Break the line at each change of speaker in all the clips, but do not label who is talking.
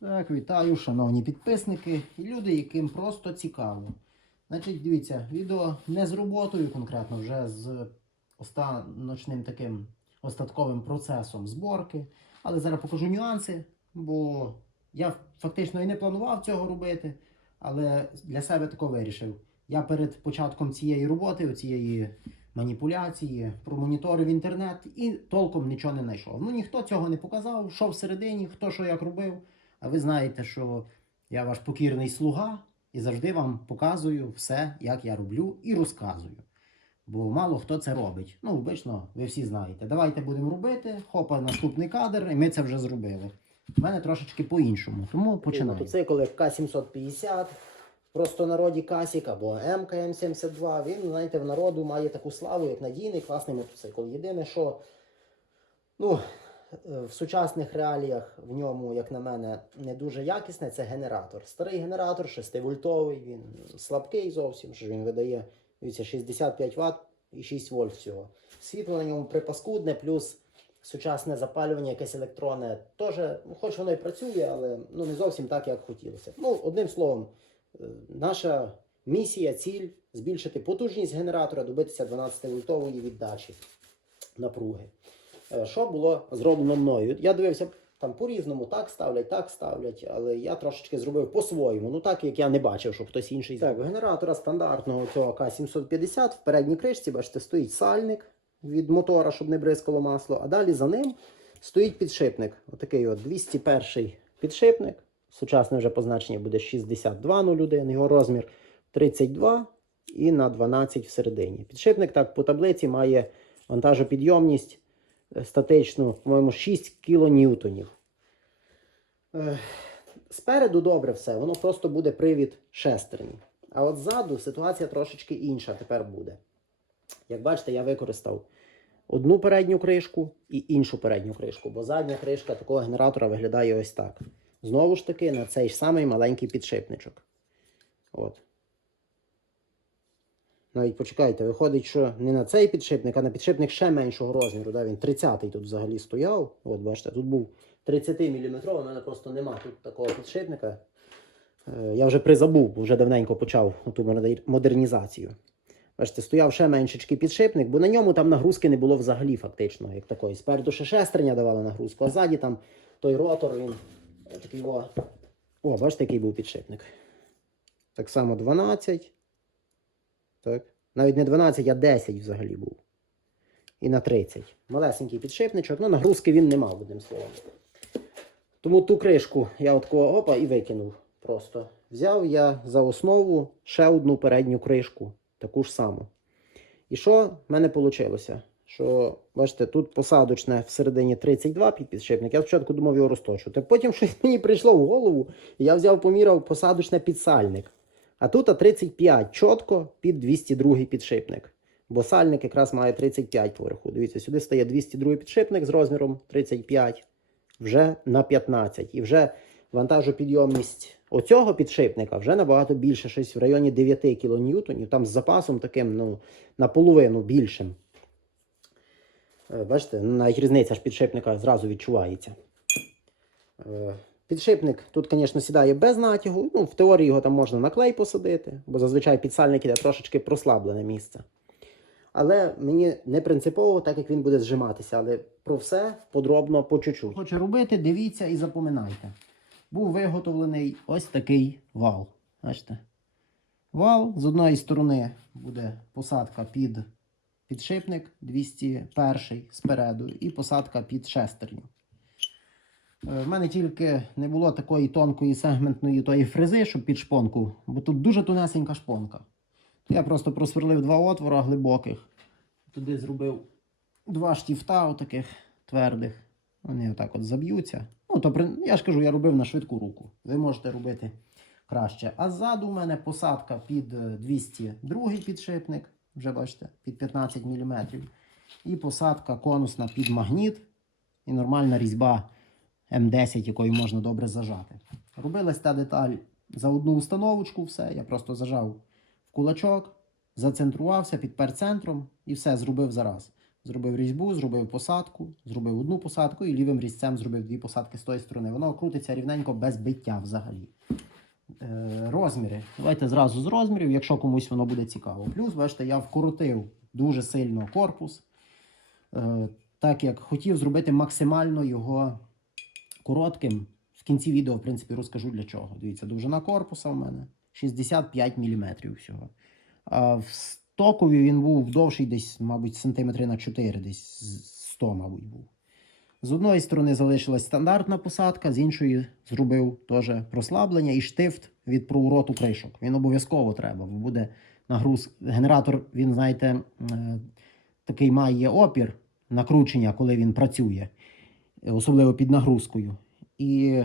Так, вітаю, шановні підписники і люди, яким просто цікаво. Значить, дивіться, відео не з роботою конкретно, вже з останочним таким остатковим процесом зборки. Але зараз покажу нюанси, бо я фактично і не планував цього робити, але для себе тако вирішив. Я перед початком цієї роботи, цієї маніпуляції, промоніторив інтернет і толком нічого не знайшов. Ну ніхто цього не показав, що всередині, хто що як робив. А ви знаєте, що я ваш покірний слуга і завжди вам показую все, як я роблю, і розказую. Бо мало хто це робить. Ну, обично, ви всі знаєте. Давайте будемо робити. Хопа, наступний кадр, і ми це вже зробили. У мене трошечки по-іншому. Тому починаємо. Мотоцикл К750, просто народі Касік або МКМ72. Він, знаєте, в народу має таку славу, як надійний, класний мотоцикл. Єдине, що ну, в сучасних реаліях в ньому, як на мене, не дуже якісне, це генератор. Старий генератор 6-вольтовий, він слабкий зовсім, що він видає дивіться, 65 Вт і 6 вольт всього. Світло на ньому припаскудне, плюс сучасне запалювання, якесь електронне, теж, ну, хоч воно і працює, але ну, не зовсім так, як хотілося. Ну, одним словом, е, наша місія, ціль збільшити потужність генератора, добитися 12-вольтової віддачі напруги. Е, Що було зроблено мною? Я дивився там по-різному, так ставлять, так ставлять, але я трошечки зробив по-своєму. Ну так як я не бачив, що хтось інший Так, генератора стандартного цього К750 в передній кришці, бачите, стоїть сальник від мотора, щоб не бризкало масло, а далі за ним стоїть підшипник. Отакий от 201 підшипник. Сучасне вже позначення буде 6201, його розмір 32 і на 12 всередині. Підшипник так по таблиці має вантажопідйомність статичну, по-моєму, 6 кілоньютонів. Е, Спереду добре все, воно просто буде привід шестерні. А от ззаду ситуація трошечки інша тепер буде. Як бачите, я використав одну передню кришку і іншу передню кришку, бо задня кришка такого генератора виглядає ось так. Знову ж таки, на цей ж самий маленький підшипничок. От. Навіть почекайте, виходить, що не на цей підшипник, а на підшипник ще меншого розміру. Да? Він 30-й тут взагалі стояв. От, бачите, тут був 30 мм, у мене просто нема тут такого підшипника. Е, Я вже призабув, бо вже давненько почав ту модернізацію. Бачите, стояв ще меншечкий підшипник, бо на ньому там нагрузки не було взагалі, фактично, як такої. Спереду ще шестерня давала нагрузку, а ззаді там той ротор, він такий о. О, бачите, який був підшипник. Так само 12. Так. Навіть не 12, а 10 взагалі був. І на 30. Малесенький підшипничок. Ну, нагрузки він не мав, одним словом. Тому ту кришку я от такого опа і викинув. Просто взяв я за основу ще одну передню кришку, таку ж саму. І що в мене вийшло? Що, бачите, тут посадочне всередині 32 під підшипник. Я спочатку думав його розточувати. Потім щось мені прийшло в голову, і я взяв, поміряв посадочне підсальник. А тут а 35 чітко під 202 підшипник. Бо сальник якраз має 35 поверху. Дивіться, сюди стає 202 підшипник з розміром 35, вже на 15. І вже вантажопідйомність оцього підшипника вже набагато більше, щось в районі 9 кН, там з запасом таким ну, наполовину більшим. Е, Бачите, навіть різниця ж підшипника зразу відчувається. Підшипник тут, звісно, сідає без натягу. Ну, в теорії його там можна на клей посадити, бо зазвичай підсальник іде трошечки прослаблене місце. Але мені не принципово, так як він буде зжиматися, але про все подробно по чуть-чуть. Хоче робити, дивіться і запоминайте. Був виготовлений ось такий вал. Бачите? Вал з одної сторони буде посадка під підшипник 201 спереду, і посадка під шестерню. Е, В мене тільки не було такої тонкої сегментної тої фрези, щоб під шпонку, бо тут дуже тунесенька шпонка. Я просто просверлив два отвора глибоких. Туди зробив два штіфта отаких твердих. Вони отак от заб'ються. Ну, то при- я ж кажу, я робив на швидку руку. Ви можете робити краще. А ззаду у мене посадка під е, 202 підшипник, вже бачите, під 15 мм. І посадка конусна під магніт. І нормальна різьба М10, якою можна добре зажати. Робилась та деталь за одну установочку, все. Я просто зажав в кулачок, зацентрувався, підпер центром і все зробив зараз. зробив різьбу, зробив посадку, зробив одну посадку і лівим різцем зробив дві посадки з тої сторони. Воно крутиться рівненько без биття взагалі. Е, розміри. Давайте зразу з розмірів, якщо комусь воно буде цікаво. Плюс, бачите, я вкоротив дуже сильно корпус, е, так як хотів зробити максимально його коротким. В кінці відео, в принципі, розкажу для чого. Дивіться, довжина корпуса в мене 65 мм всього. В стокові він був довший десь, мабуть, сантиметри на 4, десь 100, мабуть, був. З одної сторони залишилась стандартна посадка, з іншої зробив теж прослаблення і штифт від провороту кришок. Він обов'язково треба, бо буде нагруз. Генератор, він, знаєте, е, такий має опір накручення, коли він працює, особливо під нагрузкою. І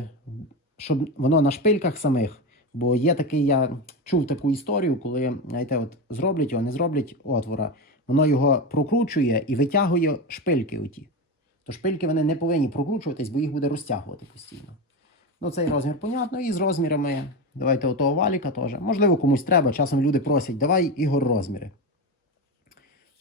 щоб воно на шпильках самих, бо є такий, я чув таку історію, коли знаєте, от зроблять його, не зроблять отвора, воно його прокручує і витягує шпильки оті. То шпильки вони не повинні прокручуватись, бо їх буде розтягувати постійно. Ну, цей розмір, понятно, і з розмірами. Давайте отого валіка теж. Можливо, комусь треба. Часом люди просять, давай ігор розміри.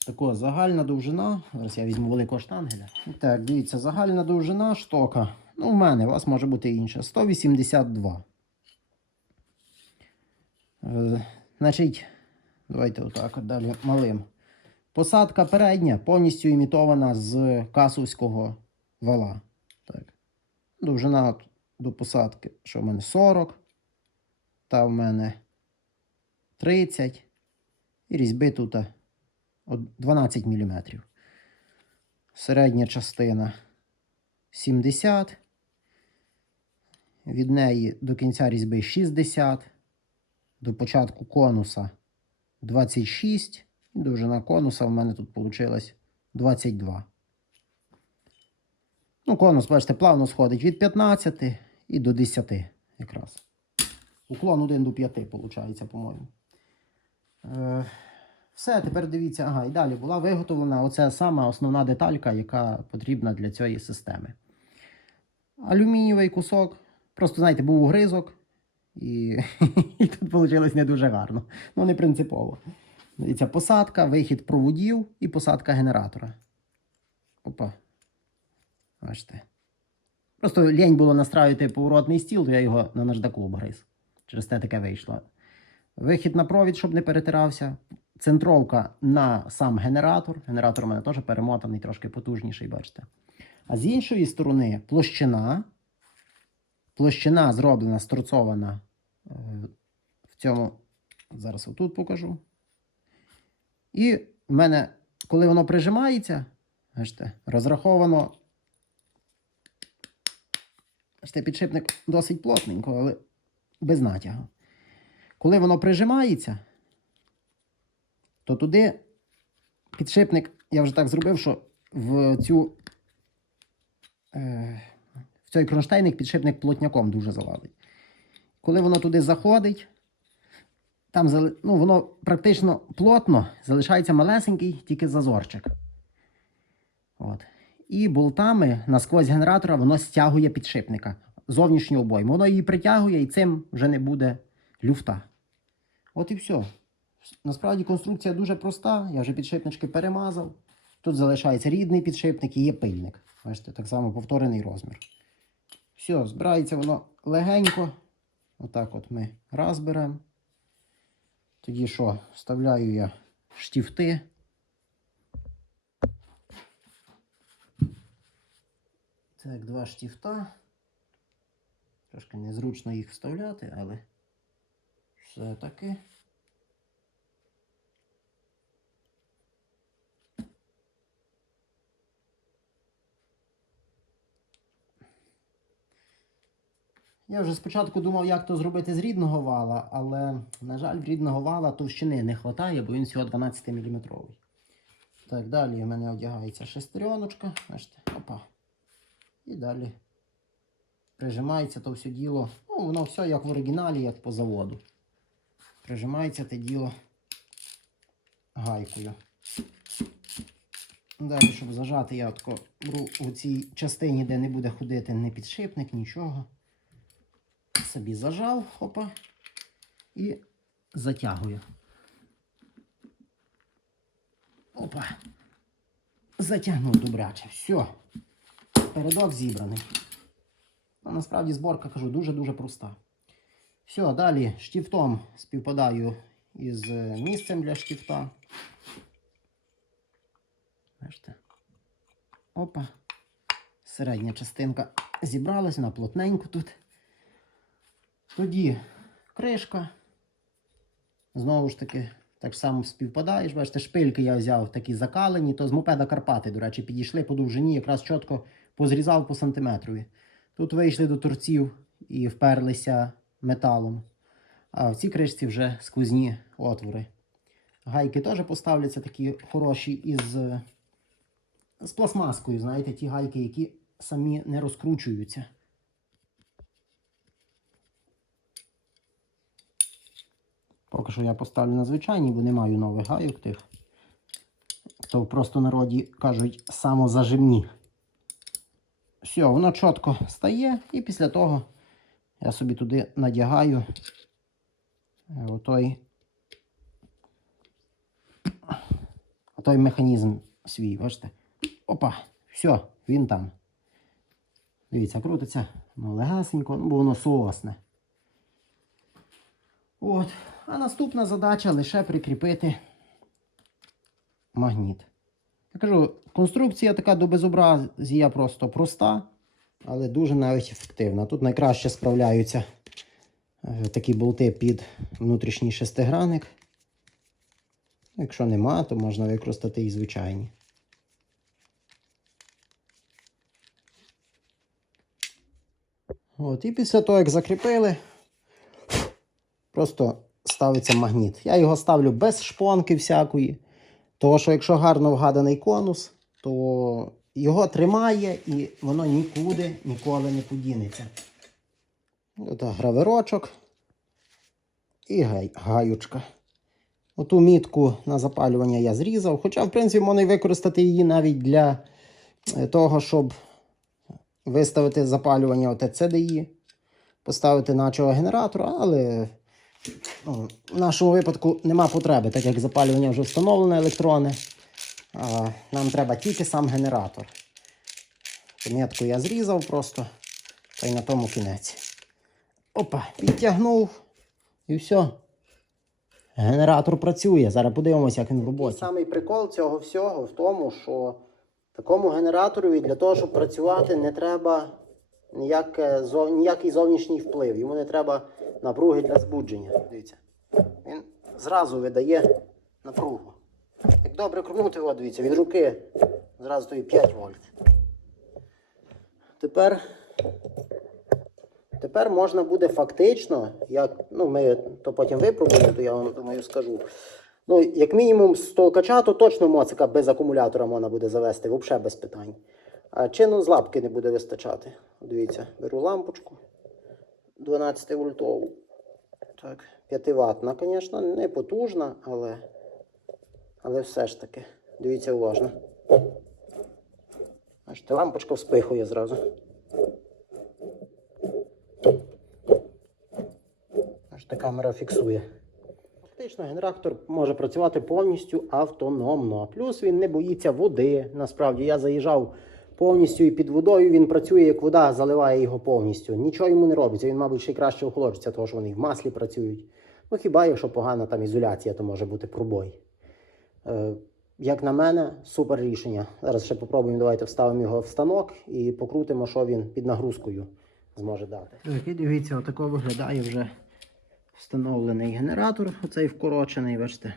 Тако загальна довжина. Зараз я візьму великого штангеля. Так, дивіться, загальна довжина штока. Ну, в мене, у вас може бути інша. 182. Е, значить, давайте отак от далі малим. Посадка передня повністю імітована з касовського вала. Так. Довжина до посадки, що в мене 40, та в мене 30. І різьби тут от 12 мм. Середня частина 70. Від неї до кінця різьби 60. До початку конуса 26. І довжина конуса в мене тут вийшло 22. Ну, конус, бачите, плавно сходить від 15 і до 10 якраз. Уклон 1 до 5, виходить, по-моєму. Все, тепер дивіться, ага, і далі була виготовлена оця сама основна деталька, яка потрібна для цієї системи. Алюмінієвий кусок. Просто, знаєте, був угризок, і, і тут вийшло не дуже гарно. Ну, не принципово. Дивіться, посадка, вихід проводів і посадка генератора. Опа. Бачите. Просто лінь було настраювати поворотний стіл, то я його на наждаку обгриз. Через те таке вийшло. Вихід на провід, щоб не перетирався. Центровка на сам генератор. Генератор у мене теж перемотаний, трошки потужніший, бачите. А з іншої сторони площина. Площина зроблена, сторцована е, в цьому. Зараз отут покажу. І в мене, коли воно прижимається, бачите, розраховано. Бачите, підшипник досить плотненько, але без натягу. Коли воно прижимається, то туди підшипник, я вже так зробив, що в цю. Е, в цей кронштейник підшипник плотняком дуже залазить. Коли воно туди заходить, там ну, воно практично плотно, залишається малесенький тільки зазорчик. От. І болтами насквозь генератора воно стягує підшипника зовнішню обойму. Воно її притягує і цим вже не буде люфта. От і все. Насправді конструкція дуже проста. Я вже підшипнички перемазав. Тут залишається рідний підшипник і є пильник. Бачите, так само повторений розмір. Все, збирається воно легенько. Отак от ми раз беремо. Тоді що, вставляю я штифти. Так, два штифта. Трошки незручно їх вставляти, але все-таки. Я вже спочатку думав, як то зробити з рідного вала, але, на жаль, рідного вала товщини не вистачає, бо він всього 12 мм. Так, далі в мене одягається шестереночка. Бачите, опа. І далі прижимається то все діло. Ну, воно все як в оригіналі, як по заводу. Прижимається те діло гайкою. Далі, щоб зажати, я отко беру у цій частині, де не буде ходити ні підшипник, нічого собі зажав, хопа, і затягую. Опа. затягнув добряче. Все. Передок зібраний. А насправді зборка, кажу, дуже-дуже проста. Все, далі штифтом співпадаю із е, місцем для штифта. Бачите? Опа. Середня частинка зібралась, вона плотненько тут. Тоді кришка. Знову ж таки, так само співпадаєш. Бачите, шпильки я взяв такі закалені, то з мопеда Карпати, до речі, підійшли по довжині, якраз чітко позрізав по сантиметрові. Тут вийшли до торців і вперлися металом. А в цій кришці вже сквозні отвори. Гайки теж поставляться такі хороші із з пластмаскою, знаєте, ті гайки, які самі не розкручуються. Поки що я поставлю на звичайні, бо не маю нових гайок тих. То в просто народі кажуть самозажимні. Все, воно чітко стає, і після того я собі туди надягаю е, отой, отой механізм свій, бачите? Опа, все, він там. Дивіться, крутиться ну, легасенько, ну, бо воно соосне. От. А наступна задача лише прикріпити магніт. Я кажу, конструкція така до безобразія просто проста, але дуже навіть ефективна. Тут найкраще справляються е, такі болти під внутрішній шестигранник. Якщо нема, то можна використати і звичайні. От, і після того, як закріпили, просто ставиться магніт. Я його ставлю без шпонки всякої. Тому що якщо гарно вгаданий конус, то його тримає і воно нікуди ніколи не подінеться. Отак, гравирочок і гай, гаючка. Оту мітку на запалювання я зрізав. Хоча, в принципі, можна використати її навіть для е, того, щоб виставити запалювання оте CDI, поставити нашого генератора, але в нашому випадку нема потреби, так як запалювання вже встановлене електрони. Нам треба тільки сам генератор. Метку я зрізав просто, та й на тому кінець. Опа, підтягнув і все. Генератор працює. Зараз подивимося, як він в роботі. Самий прикол цього всього в тому, що такому генераторові для того, щоб працювати, не треба ніяке, зов- ніякий зовнішній вплив. Йому не треба напруги для збудження. Дивіться. Він зразу видає напругу. Як добре крутнути його, дивіться, від руки зразу тобі 5 вольт. Тепер, тепер можна буде фактично, як, ну ми то потім випробуємо, то я вам думаю скажу. Ну, як мінімум з толкача, то точно моцика без акумулятора можна буде завести, взагалі без питань. А чину з лапки не буде вистачати. Дивіться, беру лампочку 12 вольтову. Так, 5 ватна, звісно, не потужна, але, але все ж таки. Дивіться уважно. Бачите, лампочка вспихує зразу. Бачите, камера фіксує. Фактично генератор може працювати повністю автономно. Плюс він не боїться води. Насправді я заїжджав повністю і під водою він працює, як вода заливає його повністю. Нічого йому не робиться. Він, мабуть, ще й краще охолоджується, тому що вони в маслі працюють. Ну хіба якщо погана там ізоляція, то може бути пробой. Е, як на мене, супер рішення. Зараз ще попробуємо, давайте вставимо його в станок і покрутимо, що він під нагрузкою зможе дати. І дивіться, отако виглядає вже встановлений генератор, оцей вкорочений, бачите.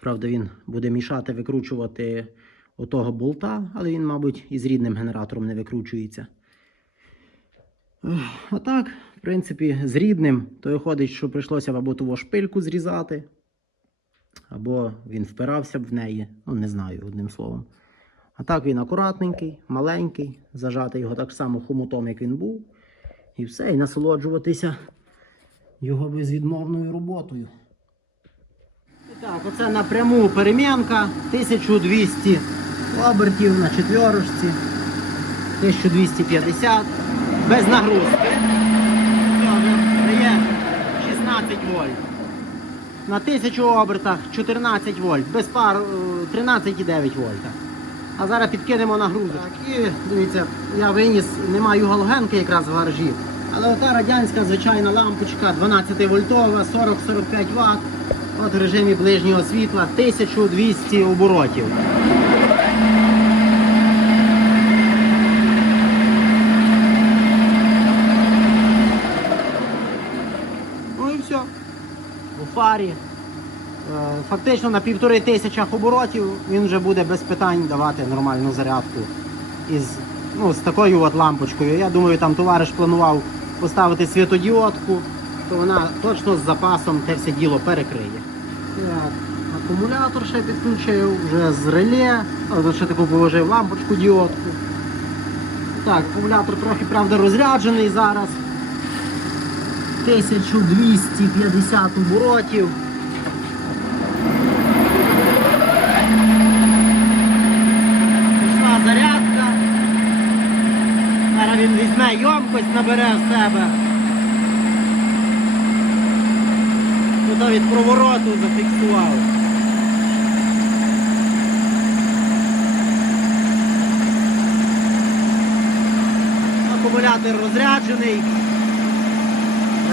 Правда, він буде мішати викручувати отого болта, але він, мабуть, із рідним генератором не викручується. А так, в принципі, з рідним, то виходить, що прийшлося б або ту шпильку зрізати, або він впирався б в неї, ну не знаю, одним словом. А так він акуратненький, маленький, зажати його так само хомутом, як він був. І все, і насолоджуватися його безвідмовною роботою. І так, оце напряму перемінка 1200 обертів на четверочці, 1250 без нагрузки. Дає 16 вольт. на 1000 обертах 14 вольт, без пар е, 13,9 вольта. А зараз підкинемо нагрузочку. Так, і дивіться, я виніс, не маю галогенки якраз в гаражі. Але ота радянська звичайна лампочка 12 вольтова, 40-45 Вт. От в режимі ближнього світла 1200 оборотів. Ну і все. Фарі. Е, Фактично на півтори тисячах оборотів він вже буде без питань давати нормальну зарядку із, ну, з такою от лампочкою. Я думаю, там товариш планував поставити світодіодку, то вона точно з запасом те все діло перекриє. Так, акумулятор ще підключив, вже з реле, ще таку положив лампочку діодку. Так, акумулятор трохи, правда, розряджений зараз. 1250 оборотів. Пішла зарядка. Зараз він візьме йомкость, набере в себе. Туди від провороту зафіксував. Акумулятор розряджений.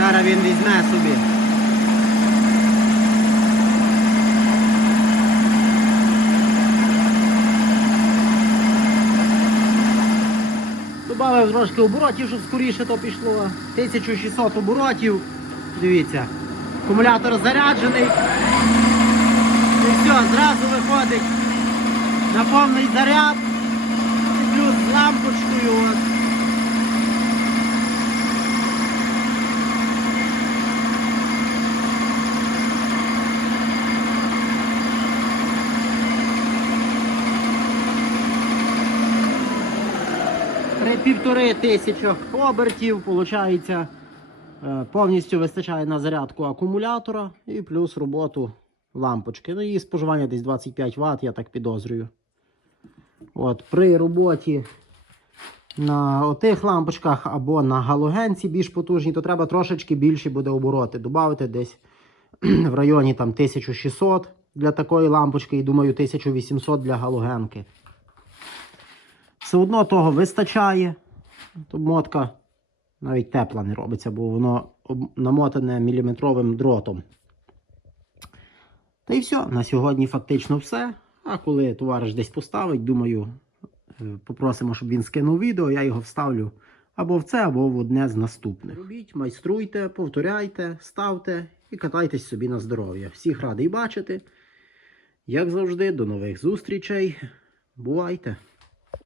Зараз він візьме собі. Добавив трошки оборотів, щоб скоріше то пішло. 1600 оборотів. Дивіться. Акумулятор заряджений. І все, зразу виходить на повний заряд. І плюс з лампочкою. От. Півтори тисячі обертів, виходить, повністю вистачає на зарядку акумулятора і плюс роботу лампочки. Ну, її споживання десь 25 Вт, я так підозрюю. От, при роботі на отих лампочках або на галогенці більш потужні, то треба трошечки більше буде обороти. Добавити десь в районі там, 1600 для такої лампочки і думаю 1800 для галогенки. Все одно того вистачає. Тут мотка навіть тепла не робиться, бо воно намотане міліметровим дротом. Та й все. На сьогодні фактично все. А коли товариш десь поставить, думаю, е, попросимо, щоб він скинув відео, я його вставлю або в це, або в одне з наступних. Робіть, майструйте, повторяйте, ставте і катайтесь собі на здоров'я. Всіх радий бачити. Як завжди, до нових зустрічей. Бувайте!